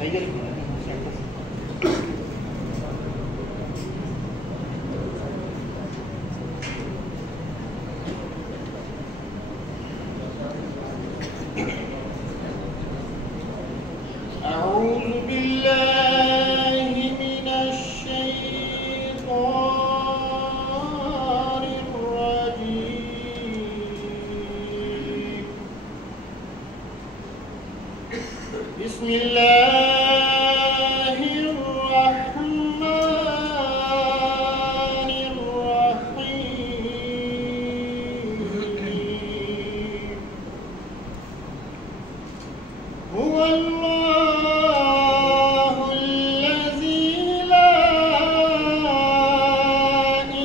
أعوذ بالله من الشيطان الرجيم. بسم الله الرحمن الرحيم. هو الله الذي لا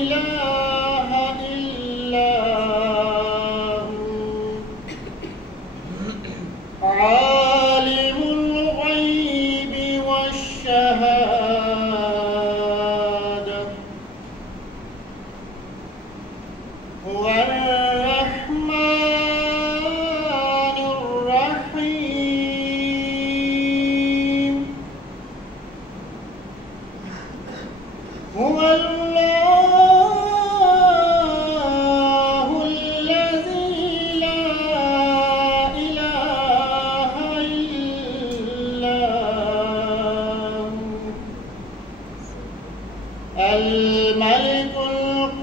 إله إلا هو عالم الغيب والشهادة. هو الرحمن الرحيم. هو الله الذي لا إله إلا هو الملك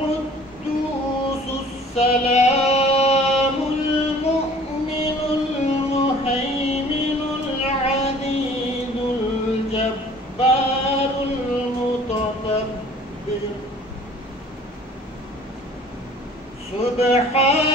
القدوس السلام المؤمن المهيمن العزيز الجبار المتكبر. سبحان